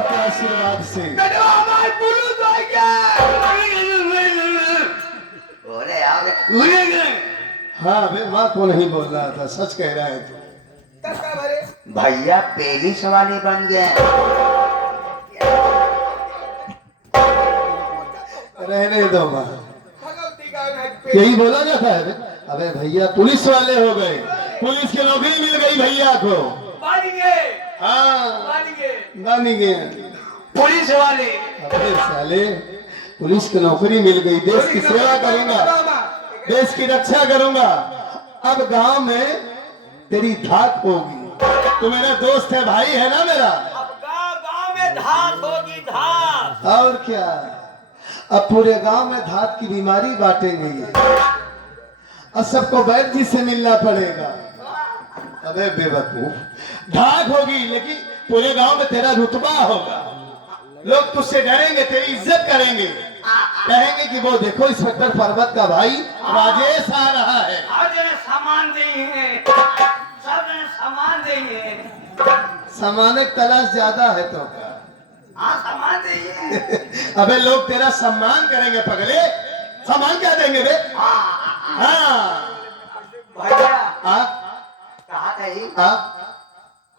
आपके आशीर्वाद से। हाँ बे, माँ को नहीं बोल रहा था, सच कह रहा है तू। भैया पेरिस वाले बन गए। रहने दो माँ, यही बोला जाता है बे। अबे भैया पुलिस वाले हो गए, पुलिस की नौकरी मिल गई भैया को। हाँ बन गए पुलिस वाले। अबे साले, पुलिस की नौकरी मिल गई, देश की सेवा करूंगा, देश की रक्षा करूंगा। अब गांव में तेरी धाक होगी। तू मेरा दोस्त है, भाई है ना मेरा। अब गांव में धाक होगी, धाक। और क्या, अब पूरे गांव में धाक की बीमारी बांटेंगे और सबको वैद्य जी से मिलना पड़ेगा। अबे बेवकूफ, धाक होगी लेकिन पूरे गांव में तेरा रुतबा होगा। लोग तुझसे डरेंगे, तेरी इज्जत करेंगे, कहेंगे कि वो देखो इंस्पेक्टर पर्वत का भाई राजेश आ रहा है। सामान देंगे, सब सामान देंगे। सामान की तलाश ज्यादा है तो क्या? हाँ सामान देंगे। अबे लोग तेरा सम्मान करेंगे पगले, सामान क्या देंगे बे? हाँ भैया हाँ कहा गई हाँ,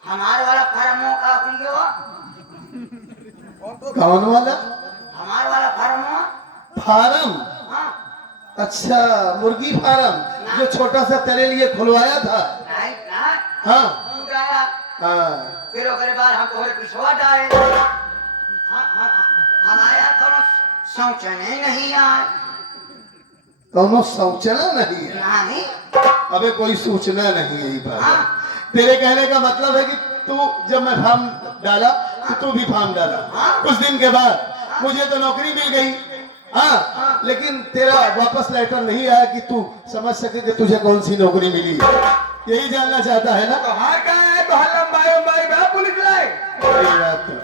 हमारे वाला फार्मों का कौन वाला हमारे वाला फार्मों। फार्म? हाँ अच्छा, मुर्गी फार्म जो छोटा सा तेरे लिए खुलवाया था। नहीं ना हाँ उठाया, हाँ, फिर ओकरे बाद हम तोहरे पिछवा डाले। हमारा कोनो शौचने नहीं आए। कौनो सूचना नहीं है? नहीं अबे कोई सूचना नहीं है बात। तेरे कहने का मतलब है कि तू, जब मैं फार्म डाला तो तू भी फार्म डाला। कुछ दिन के बाद मुझे तो नौकरी मिल गई। हाँ, लेकिन तेरा वापस लेटर नहीं आया कि तू समझ सके कि तुझे कौन सी नौकरी मिली। यही जानना चाहता है ना? पुलिस लाए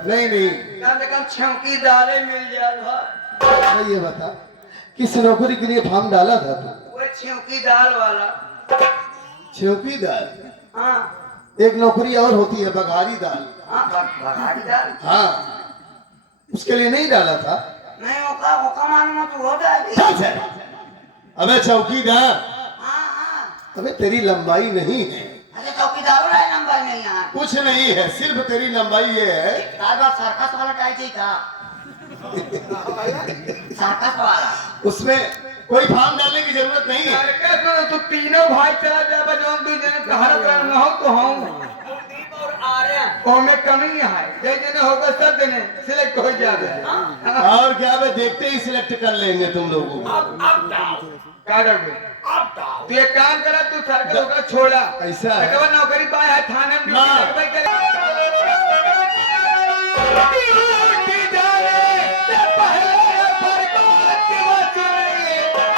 नहीं नहीं, कम से कम छौकी दाले मिल जाए। ये बता किस नौकरी के लिए फार्म डाला था तू? वो छौकी दाल वाला। चौकीदार? हाँ एक नौकरी और होती है बघारी दाल। हाँ बघारी दाल। हाँ, उसके लिए नहीं डाला था? नहीं ओका मालूम तो हो जाएगी। चल चल। अबे चौकीदार, हाँ हाँ अबे तेरी लंबाई नहीं है। अरे चौकीदार वाला नंबर नहीं है। कुछ नहीं है, सिर्फ तेरी लंबाई ये है। सर्कस वाला टाइप था। सर्कस वाला, उसमें कोई फार्म डालने की जरूरत नहीं है। तो तीनों भाई चला जाए जौन दू जने कहर करना हो तो हम कुलदीप और आर्यन। ओमे कमी है, जै जने होगा सब जने सिलेक्ट हो जावे। और क्या, वे देखते ही सिलेक्ट कर लेंगे तुम लोगों को। अब डाल, का डरबे? अब डाल। तू एक काम करा, तू सर्कल होगा छोड़ा। ऐसा है? एकबार नौकरी पाए है थाने में हाँ। ड्यूटी लगबे ड्यूटी जाने से पहले बरबाद मचले।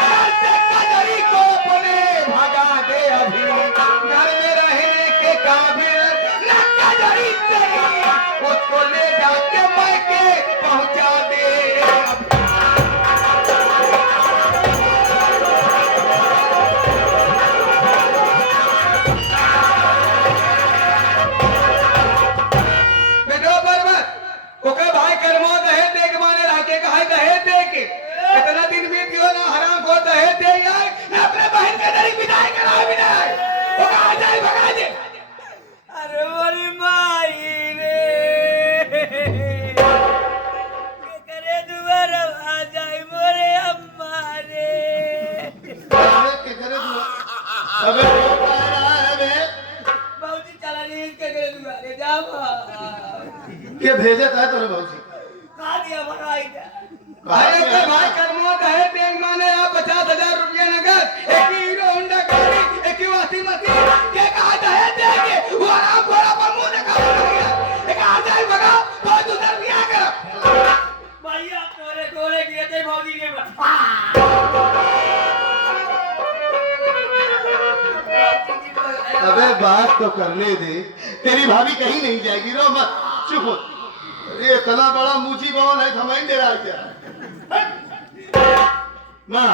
ऐसे कजरी को अपने भगा दे अभी, घर में रहने के काबिल न कजरी तेरी, उसको ले जाके मायके पहुंचा दे। बेटो पर्वत ओके भाई करमो दहेज दे के माने राके का है दहेज दे के इतना दिन बीत गयो ना, हराम को दहेज दे यार ना अपने बहन के दरी विदाई करा विदाई ओके आ जाए भगा दे। अरे मोरी माई रे के करे दोबारा आ जाए मोरे अम्मा रे। अबे वो कह रहा है बे बहुत ही चला नहीं इसके करे दोबारा जाओ। कि भेजे था तेरे भौजी? खा दिया भगाई था। अरे तो भाई करमो दहेज दे के माने आप 50,000 रुपया नगद, एक हीरो होंडा गाड़ी, एक वाशिंग मशीन, ये कहा दहेज दे के वो आराम घोड़ा पर मुंह लगा दिया। एक आ जाए भगा बहुत उधर दिया कर। भैया तोरे गोले गिरे थे भौजी के अबे बात तो करने दे, तेरी भाभी कहीं नहीं जाएगी, रो मत, चुप हो। अरे इतना बड़ा मुची बॉल है, हमें दे रहा क्या? ना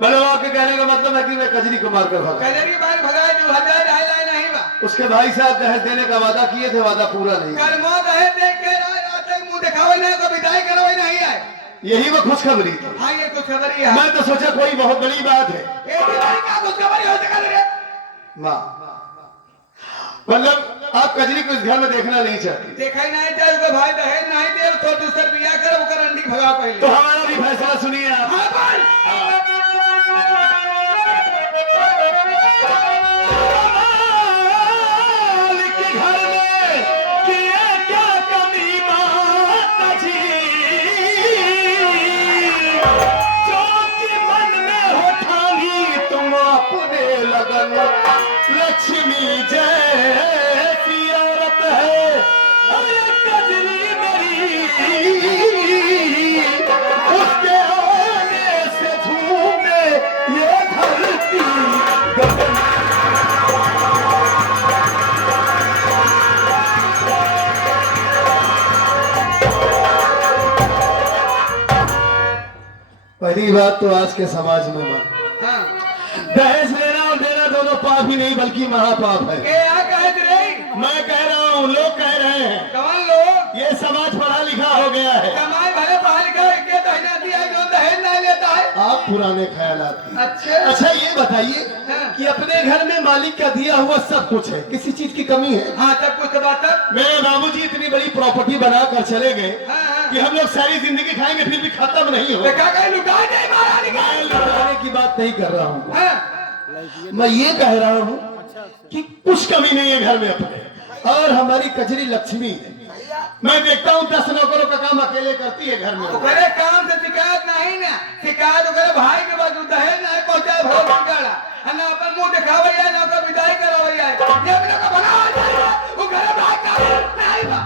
बड़े के कहने का मतलब है कि मैं कजरी को मारकर भागा। कजरी बार भगाए 2000 ढाई लाइन नहीं बा। उसके भाई साहब दहेज देने का वादा किए थे, वादा पूरा नहीं किया। कर्मो दहेज देख के रात मुंह दिखावे नहीं को विदाई करवाई नहीं आए। यही वो खुशखबरी थी। हाँ ये कुछ खबर ही है। मैं तो सोचा कोई बहुत बड़ी बात है। ये बीमारी का कुछ खबर ही हो सका रे। माँ मतलब आप कजरी को इस घर में देखना नहीं चाहती, देखा ही नहीं चाहे उसका भाई दहेज नहीं दे तो दूसर बिया कर वो अंडी भगा पहले। तो हमारा भी फैसला सुनिए आप। हाँ बोल। लक्ष्मी जैसी औरत है अरे कजरी मेरी, उसके आने से झूमे ये धरती गगन। पहली बात तो आज के समाज में मां हाँ दहेज लेना और देना दोनों पाप ही नहीं बल्कि महापाप है। के आ कहे रे। मैं कह रहा हूँ, लोग कह रहे हैं, कौन लोग? ये समाज पढ़ा लिखा हो गया है। कमाई भले पढ़ा लिखा के दहेना दिया जो दहेज नहीं लेता है। आप पुराने ख्यालात की। अच्छा ये बताइए हाँ। कि अपने घर में मालिक का दिया हुआ सब कुछ है, किसी चीज की कमी है? हाँ सब कुछ बात तब। मेरे बाबूजी इतनी बड़ी प्रॉपर्टी बना कर चले गए हाँ, हाँ। कि हम लोग सारी जिंदगी खाएंगे फिर भी खत्म नहीं हो। देखा कहीं लुटा दे मारा मैं निकाल। लुटाने की बात नहीं कर रहा हूँ, हाँ मैं ये कह रहा हूँ कि कुछ कमी नहीं है घर में अपने। और हमारी कजरी लक्ष्मी है। मैं देखता हूँ 10 नौकरों का काम अकेले करती है घर में। ओकरे काम से शिकायत नहीं ना, शिकायत ओकरे भाई के बाद दहेज नहीं पहुंचा भोग निकाला ना अपन मुंह दिखावे या ना ओकर विदाई करवावे या ये बिना का बनावा जाए वो घरे भाई का नहीं बा।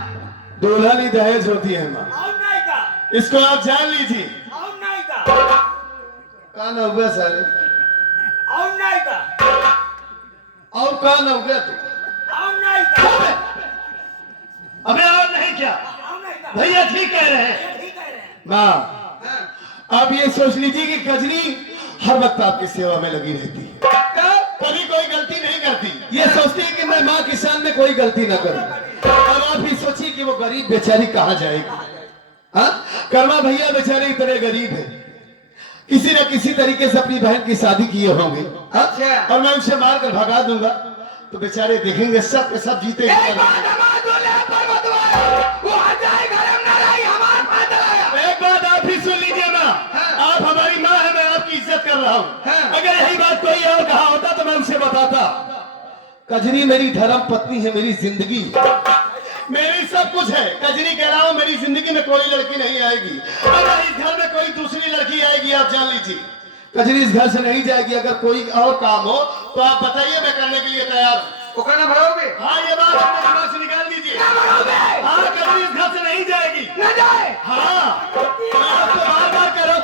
दुल्हन ही दहेज होती है माँ, और नहीं का, इसको आप जान लीजिए। और नहीं का, कान हो गया सर, और नहीं का, और कान हो गया तू। और नहीं का, अबे और नहीं क्या और नहीं का। भैया ठीक कह रहे हैं। ये ठीक कह रहे हैं। माँ आप ये सोच लीजिए कि कजरी हर वक्त आपकी सेवा में लगी रहती है, कभी कोई गलती नहीं करती। ये सोचती है कि मैं माँ के सामने कोई गलती न करूं। अब आप ही सोचिए कि वो गरीब बेचारी कहाँ जाएगी। हाँ कर्मा भैया बेचारे इतने गरीब है, किसी न किसी तरीके से अपनी बहन की शादी किए होंगे। हाँ? अच्छा। और मैं उनसे मार कर भगा दूंगा तो बेचारे देखेंगे सब के सब जीते एक बात हमार दूल्हे पर मतवाए वो आ जाए घर में ना रही हमार पास आया। एक बात आप ही सुन लीजिए माँ। हाँ। आप हमारी माँ है, मैं आपकी इज्जत कर रहा हूँ। हाँ। अगर यही बात कोई और कहा होता तो मैं उनसे बताता। कजरी मेरी धर्म पत्नी है, मेरी जिंदगी, मेरी सब कुछ है। कजरी कह रहा हूँ मेरी जिंदगी में कोई लड़की नहीं आएगी। अगर इस घर में कोई दूसरी लड़की आएगी आप जान लीजिए कजरी इस घर से नहीं जाएगी। अगर कोई और काम हो तो आप बताइए, मैं करने के लिए तैयार हूँ। वो कहना भरोगे? हाँ ये बात अपने दिमाग से निकाल दीजिए। हाँ कजरी इस घर से नहीं जाएगी। न जाए। हाँ मैं आपको बार बार कह रहा हूँ।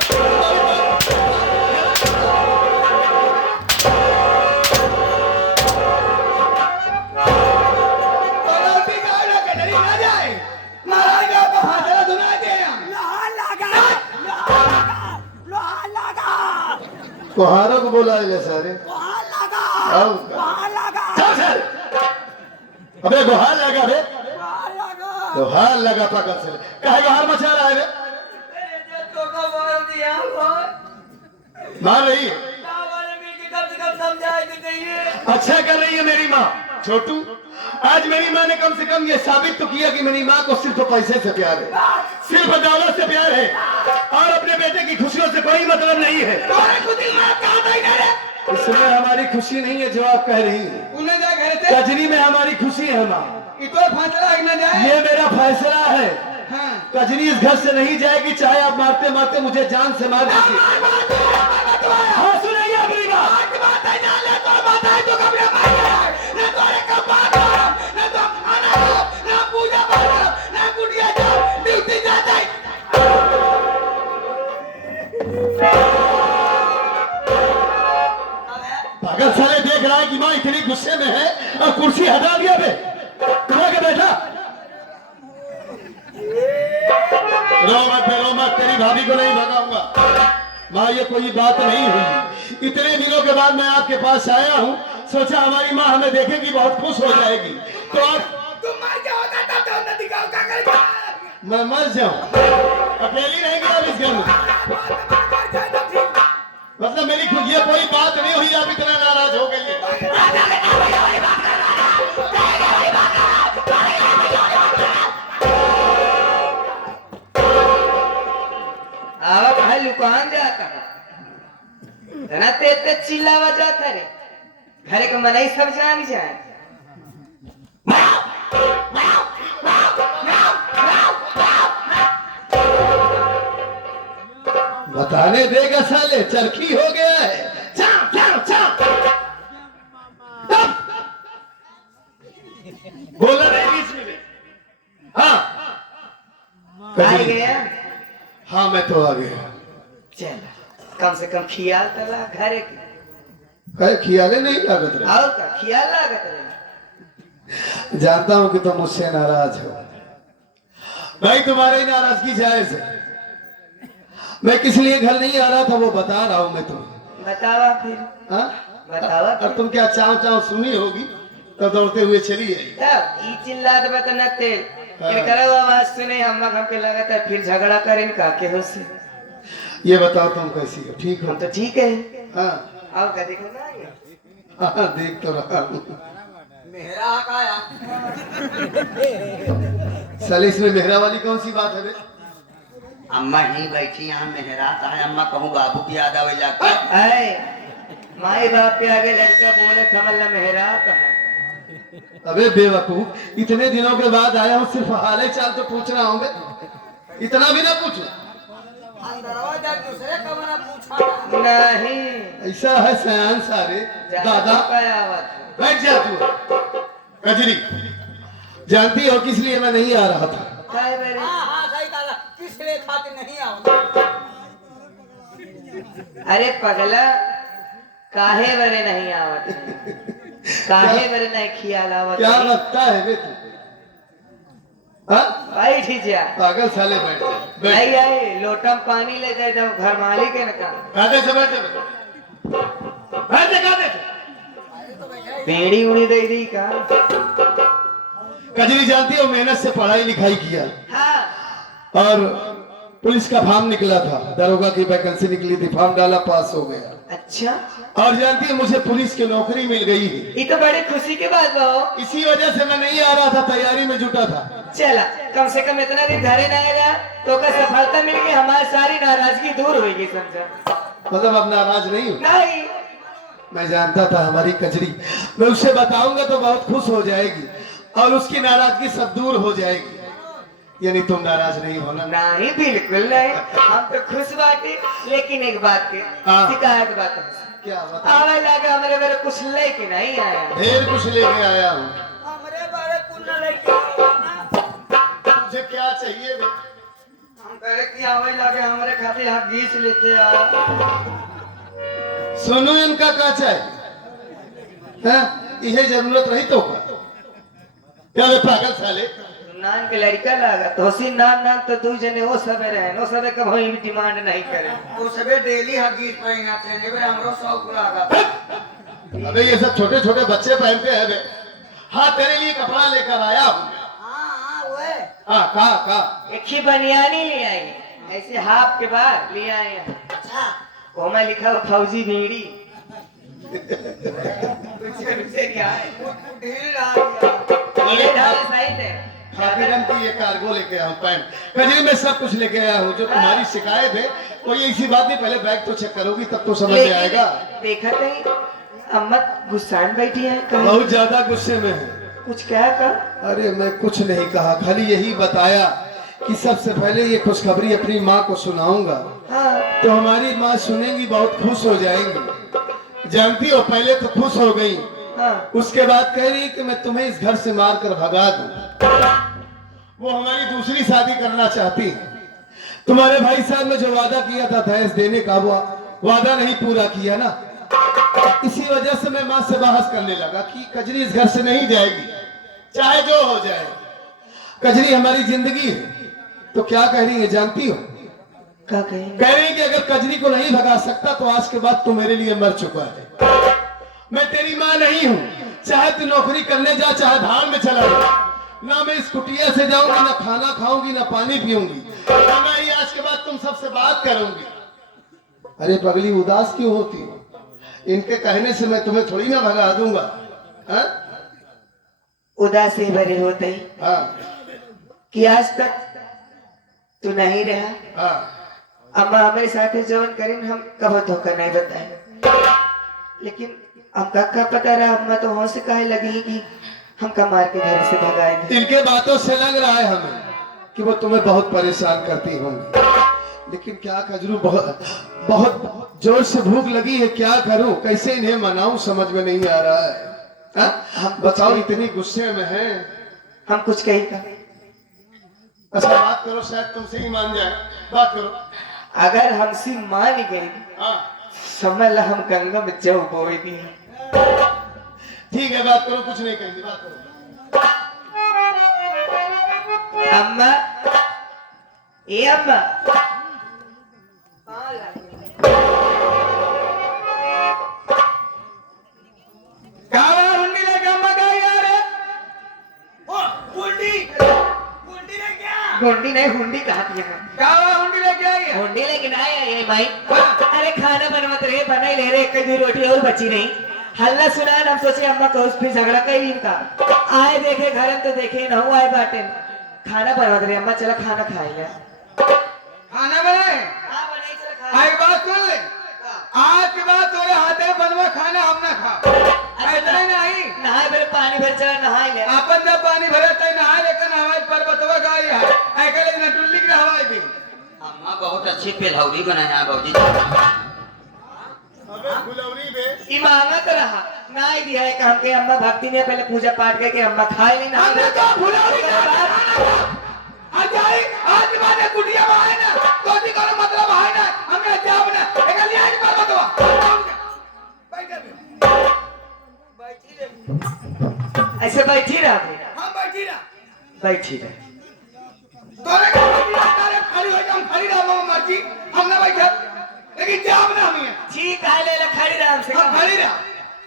कुहारों को बुला ले सारे। अबे गुहार लगा बे, गुहार लगा पकड़ से। कहे गुहार मचा रहा है बे? मेरे जो तो बोल दिया वो मार रही है। कम से कम समझाए तो चाहिए। अच्छा कर रही है मेरी माँ। छोटू आज मेरी माँ ने कम से कम ये साबित तो किया कि मेरी माँ को सिर्फ पैसे से प्यार है, सिर्फ दौलत से प्यार है और अपने बेटे की खुशियों से कोई मतलब नहीं है। इसमें हमारी खुशी नहीं है जो आप कह रही है। कजरी में हमारी खुशी है माँ। ये मेरा फैसला है। कजरी इस घर से नहीं जाएगी, चाहे आप मारते मारते मुझे जान से मार दीजिए। हाँ सुनिए अपनी पागल साले देख रहा है कि माँ इतनी गुस्से में है और कुर्सी हटा दिया बे। के बैठा रो मत तेरी भाभी को नहीं भगाऊंगा। माँ ये कोई बात नहीं हुई। इतने दिनों के बाद मैं आपके पास आया हूँ, सोचा हमारी माँ हमें देखेगी, बहुत खुश हो जाएगी। तो अब तुम मर जाओ तब तो नदी का क्या करेगा? मैं मर जाऊं, अकेली रहेंगी अब इस घर में? मतलब मेरी ये कोई बात नहीं हुई, आप इतना नाराज हो गई? आवा भाई लुकान जाता ना ते चिल्लावा जाता रे घरे का मनाई सब जान जाए। बताने देगा साले, चरखी हो गया है। चाप चाप चाप बोला नहीं बीच में। हाँ आ गया। हाँ मैं तो आ गया। चल कम से कम खियाल तला घरे के कहे खियाले नहीं लागत रहे। आओ का खियाल लागत रहे। जानता हूं कि तुम मुझसे नाराज हो भाई, तुम्हारी नाराजगी जायज है। मैं किस लिए घर नहीं आ रहा था वो बता रहा हूं मैं तुम्हें। बतावा फिर। हाँ? बतावा अब तुम क्या चाव चाव सुनी होगी तो दौड़ते हुए चली आई। तब ई चिल्लात बतना तेल इनकरा आवाज सुने हम हमके लगता है फिर झगड़ा करें का के हो से। ये बताओ तुम कैसी हो, ठीक हो? हम तो ठीक है। हाँ आओ का देखो ना ये। हाँ देख तो रहा हूँ। मेरा काया साले इसमें मेहरा वाली कौन सी बात है बे? अम्मा ही बैठी यहाँ मेहरात है। अम्मा कहूँ बाबू की याद आवे जाके। आए माई बाप के आगे लड़का बोले थमल मेहरात है। अबे बेवकूफ, इतने दिनों के बाद आया हूँ, सिर्फ हाल चाल तो पूछ रहा हूँ बे, इतना भी ना पूछू? दरवाजा दूसरे कमरा पूछा नहीं ऐसा है सयान सारे दादा। बैठ जा तू। कजरी जानती हो किस लिए मैं नहीं आ रहा था? हाँ सही कहा, किस लिए खातिर नहीं आऊंगा? अरे पगला काहे बरे नहीं आवत काहे बरे नहीं खियाल आवत। क्या लगता है बे तू? हाँ? बैठ जा पागल साले बैठ जा। बैठ। नहीं आई लोटम पानी ले जाए जब घर मालिक है ना का कादे से बैठ जा। बैठ जा कादे से। पेड़ी उड़ी दे दी का। कजरी जानती हो मेहनत से पढ़ाई लिखाई किया हाँ और पुलिस का फॉर्म निकला था, दरोगा की वैकेंसी निकली थी, फॉर्म डाला, पास हो गया। अच्छा और जानती है मुझे पुलिस की नौकरी मिल गई है। ये तो बड़ी खुशी की बात बा हो। इसी वजह से मैं नहीं आ रहा था, तैयारी में जुटा था। चला कम से कम इतना दिन घरे न आएगा तो का सफलता मिल गई, हमारी सारी नाराजगी दूर होगी समझा। मतलब अब नाराज नहीं हूँ? नहीं मैं जानता था हमारी कजरी, मैं उसे बताऊंगा तो बहुत खुश हो जाएगी और उसकी नाराजगी सब दूर हो जाएगी। यानी तुम नाराज नहीं होना? नहीं बिल्कुल नहीं, हम तो खुश बाटे। लेकिन एक बात की हाँ। शिकायत बात है। क्या बता? आवे लगा हमारे मेरे कुछ लेके नहीं आया। ढेर कुछ लेके आया हूँ। हमरे बारे कुल लेके आना। मुझे क्या चाहिए बे? हम कहे कि आवे लगे हमारे खातिर यहाँ बीच लेते आ। सुनो इनका क्या चाहिए? हाँ? यह जरूरत रही तो क्या बे पागल साले? नान के लड़का लगा तो सी नान नान तो दू जने वो सबे रहे नो सबे कब ही डिमांड नहीं करे। वो सबे डेली हगीज पहना थे, ने बे हमरो शौक लागा। अबे ये सब छोटे छोटे बच्चे पहनते हैं बे। हाँ तेरे लिए कपड़ा लेकर आया हूँ। हाँ वो हाँ कहा एक ही बनियानी ले आई ऐसे हाफ के बाद ले आए हैं। अच्छा वो में लिखा हुआ फौजी बीड़ी। पीछे क्या है? ढील डाल ये ढाल सही है। खाकी रंग की ये कार्गो लेके आया हूँ, पैंट कजरी में सब कुछ लेके आया हूँ। जो तुम्हारी शिकायत है कोई ऐसी बात नहीं, पहले बैग तो चेक करोगी तब तो समझ में आएगा। देखा नहीं अम्मा गुस्सान बैठी है बहुत ज्यादा गुस्से में है। कुछ क्या कर? अरे मैं कुछ नहीं कहा, खाली यही बताया कि सबसे पहले ये खुशखबरी अपनी माँ को सुनाऊंगा। हाँ तो हमारी माँ सुनेंगी, बहुत खुश हो जाएंगी। जानती हो पहले तो खुश हो गई, हाँ उसके बाद कह रही कि मैं तुम्हें इस घर से मार कर भगा दूं। वो हमारी दूसरी शादी करना चाहती है। तुम्हारे भाई साहब ने जो वादा किया था दहेज देने का, वो वादा नहीं पूरा किया ना, इसी वजह से मैं माँ से बहस करने लगा कि कजरी इस घर से नहीं जाएगी, चाहे जो हो जाए। कजरी हमारी जिंदगी है। तो क्या कह रही है जानती हो? क्या कहें? कह रही कि अगर कजरी को नहीं भगा सकता तो आज के बाद तू मेरे लिए मर चुका है। मैं तेरी माँ नहीं हूँ। चाहे तू नौकरी करने जा, चाहे भाड़ में चला जा, ना मैं इस कुटिया से जाऊंगी, ना खाना खाऊंगी, ना पानी पीऊंगी, ना मैं ही आज के बाद तुम सबसे बात करूंगी। अरे पगली, उदास क्यों होती हो? इनके कहने से मैं तुम्हें थोड़ी ना भगा दूंगा। हाँ? उदासी भरे होते ही हाँ, कि आज तक तू नहीं रहा। हाँ। अम्मा हमारे साथ जवन करें हम कब धोखा नहीं बताए, लेकिन हमका क्या पता रहा। अम्मा तो होश से कहे लगी कि हमका मार के घर से भगाए थे। इनके बातों से लग रहा है हमें कि वो तुम्हें बहुत परेशान करती होंगी, लेकिन क्या करूं, बहुत बहुत जोर से भूख लगी है, क्या करूं, कैसे इन्हें मनाऊं, समझ में नहीं आ रहा है। हाँ? बताओ, इतनी गुस्से में हैं। हम कुछ कही था। अच्छा बात करो, शायद तुमसे ही मान जाए। बात करो। अगर हमसे मान गई हाँ समझ ला हम गंगा में जव बोई दी। ठीक है, बात करो, कुछ नहीं कहेंगे, बात करो। अम्मा, ए अम्मा, कावा हुंडी लेके अम्मा का यार है। हुंडी नहीं, हुंडी कहा थी यहाँ। कावा हुंडी लेके आई है। हुंडी लेकिन आया ये माई। अरे खाना बनवत रहे, बना ही ले रहे, एक कई रोटी और बची नहीं। हल्ला सुना, हम सोचे अम्मा को फिर झगड़ा कहीं इनका। आए देखे घर में तो देखे न हुआ है बाटे। खाना बनवत रहे, अम्मा चला खाना खाए ले। खाना बनाए। आई बात सुन ले, आज के बाद तोरे हाथे में बनवा खाना हम ना खा। ऐसा नहीं, नहाए भरे पानी भर चला नहाए ले। आपन जब पानी भरे तय नहाए, लेकिन हवाई पर बतवा गाड़ी है ऐकले न टुल्ली की हवाई दी। अम्मा बहुत अच्छी पेलहौरी बनाया है बाबूजी। अबे फुलौरी बे, ई मांगत रहा, ना ही दिया है कि हमके अम्मा भक्ति ने पहले पूजा पाठ करके अम्मा खाए नहीं ना। हमने तो फुलौरी का आज आई, आज माने कुटिया में आए ना, तो जी करो मतलब है ना, हमने जाब ना एकली आज पर बतवा। ऐसे बैठी रहा, हम बैठी रहा। बैठी रहे। तोरे का तारे खाली हो जाऊं, खाली रहो मर्जी, हम ना बैठे, लेकिन जाब ना हमें। ठीक है, ले ले, खड़ी रहा हमसे। हम खाली रहा।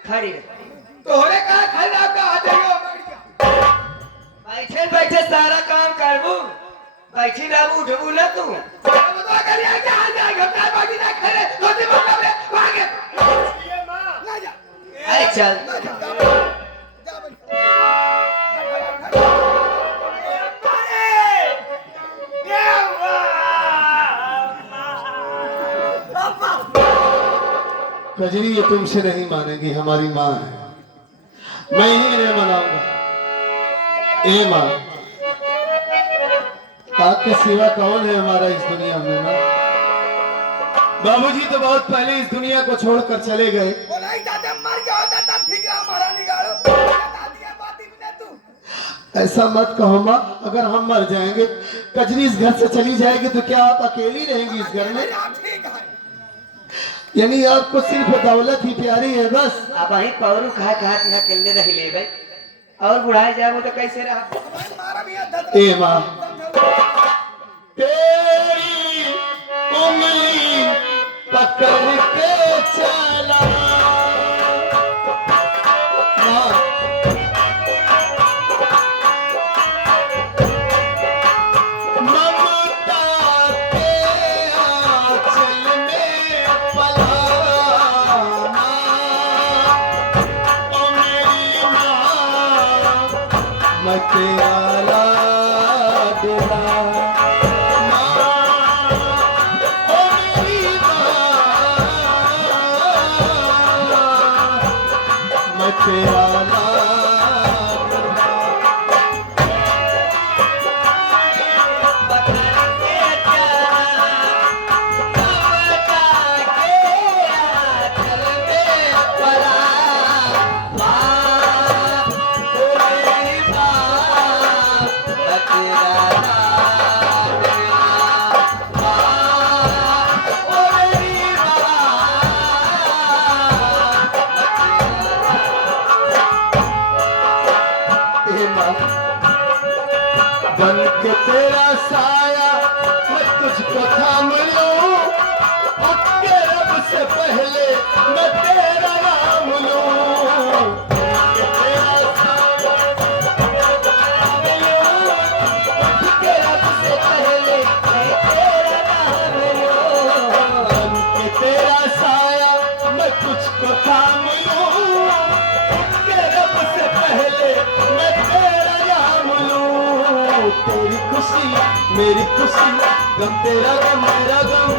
खड़ी रहे। तोरे का खाली रहा का आ जाइयो। बैठे बैठे सारा काम करबू, बैठी रहबू, उठबू ना तू। बतवा करिए क्या हाल जाएगा, काय बाजी ना खड़े, रोटी मतलब ले, भागे। ये मां, ना जा। अरे चल। कजरी, ये तुमसे नहीं मानेगी, हमारी माँ है, मैं ही इन्हें मनाऊंगा। ए माँ, आपके सिवा कौन है हमारा इस दुनिया में? माँ, बाबूजी तो बहुत पहले इस दुनिया को छोड़कर चले गए। वो नहीं जाते, मर जाओ तब ठीक रहा, हमारा निकालो। दादी है बात ही नहीं तू। ऐसा मत कहो माँ, अगर हम मर जाएंगे, कजरी इस घर से चली जाएगी, तो क्या आप अकेली रहेंगी इस घर में? ठीक है। यानी आपको सिर्फ दौलत ही प्यारी है बस? अब वही पौरू कहा यहाँ केले रह ले भाई, और बुढ़ाए जाए तो कैसे रहा? हमारा भी अध्यक्ष। ए माँ, तेरी उंगली पकड़ के चला, माँ, ममता के आंचल में पला, ओ मेरी माँ, मैं तेरा लाडला, तेरा बन के तेरा साया मैं तुझको थाम लूं, आपके रब से पहले मैं तेरा नाम लूं। तेरी खुशी मेरी खुशी, गम तेरा गम मेरा गम।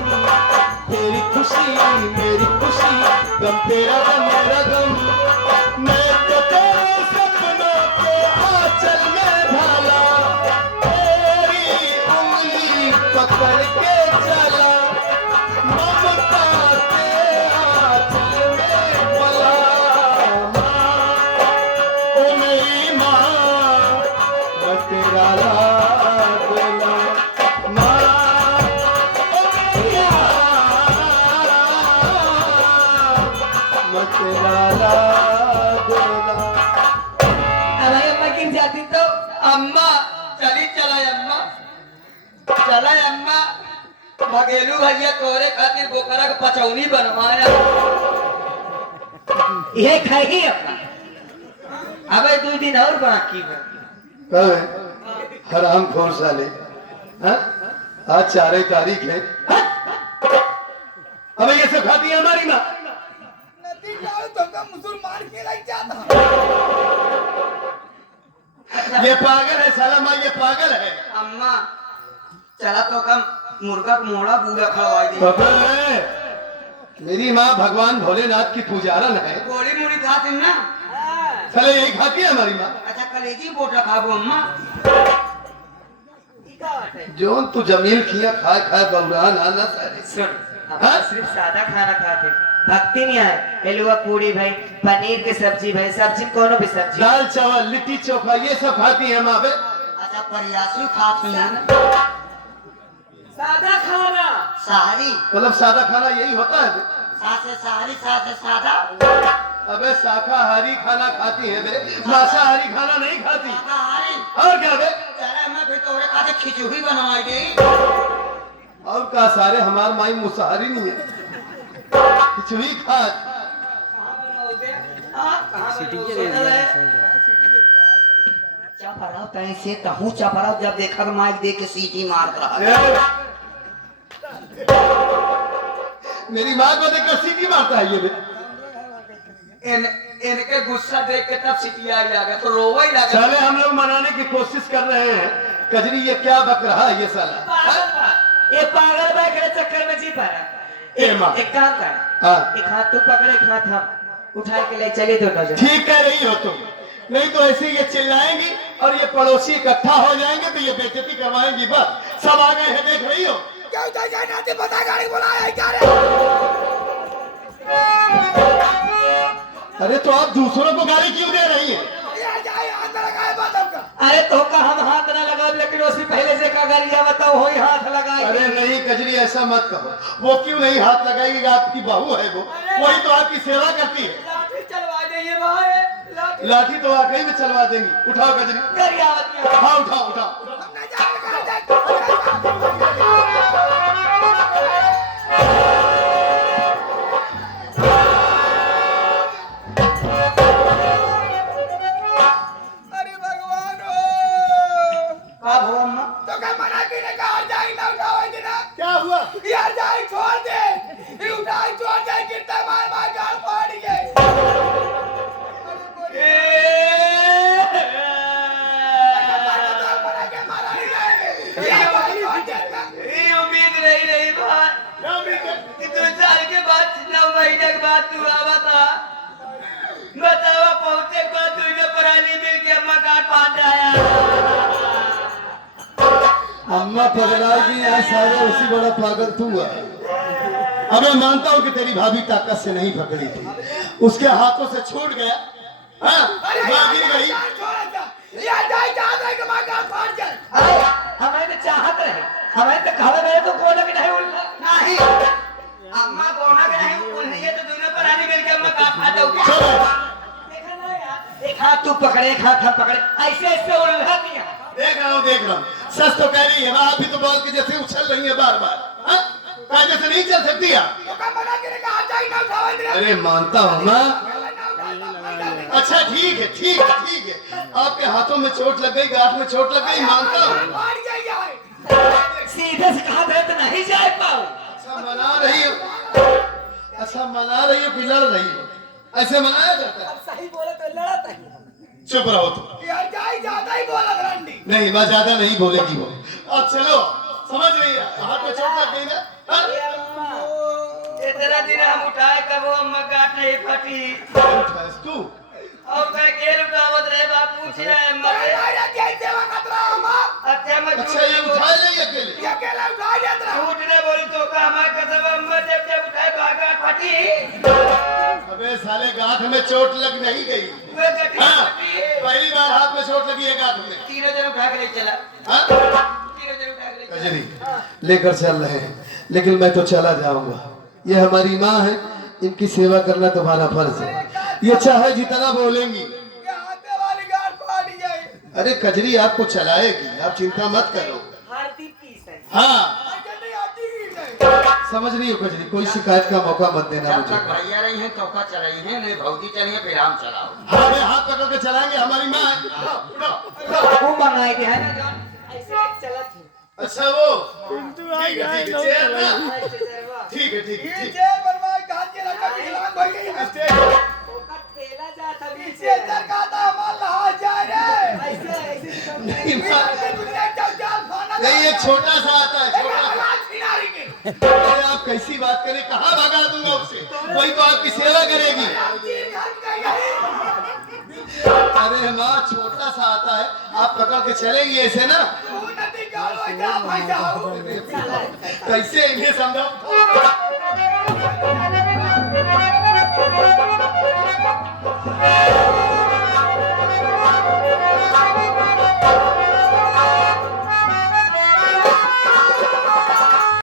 तेरी खुशी मेरी खुशी, गम तेरा गम मेरा गम। मैं तो तेरे सपनों के आंचल में ढाला, तेरी उंगली पकड़ के चला, ममता के आंचल में पला। ओ मेरी माँ मैं तेरा लागला, माँ ओ मेरी माँ मैं तेरा लागला। हमारी अम्मा गिर जाती तो अम्मा चली चला अम्मा, चला अम्मा। भगेलू भैया तोरे खातिर बोकरा के पचौनी बनवाया। ये खाई अम्मा। अबे 2 दिन और बाकी है। कब है हराम खोर साले, हाँ? आज 4 तारीख है, हाँ? अबे ये सब खाती है हमारी माँ। मुसलमान के लग जाता। ये पागल है साला माँ, ये पागल है। अम्मा चला तो कम मुर्गा का मोड़ा पूरा खवाई दी। अबे मेरी माँ भगवान भोलेनाथ की पुजारन है, गोली मुड़ी खाती ना। साले यही खाती है हमारी माँ। अच्छा कलेजी बोट रखा वो अम्मा। जोन तू जमील किया खाए खाए बउरान आना साले। सुन हाँ? हम सिर्फ सादा खाना खाते, भक्ति नहीं आए। हेलुआ पूरी भाई, पनीर की सब्जी भाई, सब्जी में कोनो भी सब्जी, दाल चावल लिट्टी चोखा ये सब खाती है माँ बे। अच्छा परियासु खाती है ना। सादा खाना। सारी मतलब सादा खाना यही होता है बे? सासे सारी सासे सादा। अबे शाकाहारी खाना खाती है बे, मांसाहारी खाना नहीं खाती। शाकाहारी। और क्या बे? चला मैं फिर तोरे खातिर खिचड़ी बनवाई दी। और का सारे हमार माई मुसाहारी नहीं है, खिचड़ी खा। चपराव तैसे कहूँ चपराव जब देखा माइक दे के सीटी मार रहा। मेरी माँ को देखकर सीटी मारता है ये बे। इनके गुस्सा देख के तब सीटी आ गया तो रोवा ही लगा। साले हम लोग मनाने की कोशिश कर रहे हैं, कजरी ये क्या बक रहा है ये साला। ये पागल भाई के चक्कर में जी पा रहा। ए माँ। एक काम कर, हाँ। एक हाथ तू पकड़े, एक हाथ हम उठा के ले चले दोनों जन। ठीक कह रही हो तुम, नहीं तो ऐसे ये चिल्लाएंगी और ये पड़ोसी इकट्ठा हो जाएंगे तो ये बेइज्जती करवाएंगी। बस सब आ गए हैं, देख रही हो। क्या उधर जाना ते पता गाड़ी बुलाया क्या रे? अरे तो आप दूसरों को गाली क्यों दे रही है? ये जाए हाथ लगाए बात हमका। अरे तो का हम हाथ ना लगा, लेकिन उससे पहले से का गालिया बताओ हो ही हाथ लगाए। अरे नहीं कजरी ऐसा मत कहो, वो क्यों नहीं हाथ लगाएगी, आपकी बहू है वो, वही तो आपकी सेवा करती है। लाठी चलवा देंगे भाई, लाठी। लाठी तो वाकई में चलवा देंगी। उठाओ कजरी, गरियावत में। हाँ उठाओ उठाओ। हमने जाए कहा जाए। अरे भगवान का हुआ अम्मा? तो क्या मना की ने कहा जाए ना उठाओ देना। क्या हुआ? यार जाए छोड़ दे, ये उठाए छोड़ दे, गिरता मार मार गाल फाड़ गए। मना के मारा ही जाएंगे। यार जाए छोड़ दे। ये उम्मीद नहीं रही भाई कि 2 साल के बाद 9 महीने के बाद तू आवा था। बतावा पहुंचे के बाद तुझे पराली मिल के अम्मा काट पाट आया। अम्मा पगलाएगी यहाँ, सारे उसी बड़ा पागल तू है। अब मैं मानता हूँ कि तेरी भाभी ताकत से नहीं पकड़ी थी, उसके हाथों से छूट गया। हाँ, माँ गिर गई। यार जाए चाहत रहे कि मार गाल फाड़ जाए। अरे हमें तो चाहत रहे, हमें तो कहा गए तो कोने में नहीं उल्ला। नहीं अम्मा कोना के नहीं उन्हें तो दोनों पराली मिल के अम्मा काट पाट होगी। चलो देखा ना यार, एक हाथ तू पकड़े, एक हाथ हम पकड़े, ऐसे ऐसे उल्ला दिया। देख रहा हूँ। सच तो कह रही है, आप भी तो बॉल के जैसे उछल रही है बार बार। हाँ? कायदे से नहीं चल सकती आप। तो क्या मना की ने कहा जाए ना उठाओ देना। अरे मानता हूँ माँ। अच्छा ठीक है ठीक है ठीक है, आपके हाथों में चोट लग गई, गांठ में चोट लग गई, मानता हूँ। फाड़ गए यार। सीधे से कहा गए तो नहीं जाए पाओ। अच्छा मना रही हो, अच्छा मना रही हो कि लड़ रही हो? ऐसे मनाया जाता है? अब सही बोले तो लड़त है। चुप रहो तुम। यार जाए ज्यादा ही बोला रंडी। नहीं माँ ज्यादा नहीं बोलेगी वो। अब चलो, समझ रही है, हाथ में चोट लग गई ना? हाँ? इतना दिन हम उठाए कब अम्मा काट नहीं फटी उठाइस तू? और मैं के रुकावत रहे बाप पूछ रहा है अम्मा से। अच्छा मैं अच्छा ये उठाए नहीं अकेले? झूठने बोली तो का हमारे कसम अम्मा जब जब उठाए भागा फटी अबे साले गांठ में चोट लग नहीं गई। वे गठी हाँ, फटी पहली बार हाथ में चोट लगी है गांठ में। तीनों जन उठा के ले चला हाँ? तीनों जन उठा के ले चला कजरी लेकर चल रहे हैं, लेकिन मैं तो चला जाऊंगा। ये हमारी माँ है, इनकी सेवा करना तुम्हारा फर्ज है। ये चाहे जितना बोलेंगी। अरे कजरी आपको चलाएगी, आप चिंता मत करो। हाँ समझ रही हो कजरी, कोई शिकायत का मौका मत देना जब मुझे। तक भैया रही हैं चौका चलाई हैं, नहीं भौजी चली है फिर हम चलाओ। हमें हाथ पकड़ के चलाएंगे, हमारी माँ है। वो मंगाए थे है ना जॉन ऐसे चलत थी अच्छा वो ठीक है चेयर ना? ठीक है ठीक है ठीक है। ठेला जाता पीछे नहीं माँ, नहीं ये छोटा सा आता है, छोटा सा। अरे आप कैसी बात करें, कहाँ भगा दूंगा उससे, वही तो आपकी सेवा करेगी। अरे माँ छोटा सा आता है, आप पकड़ के चलेंगे ऐसे ना? कैसे इन्हें समझाओ?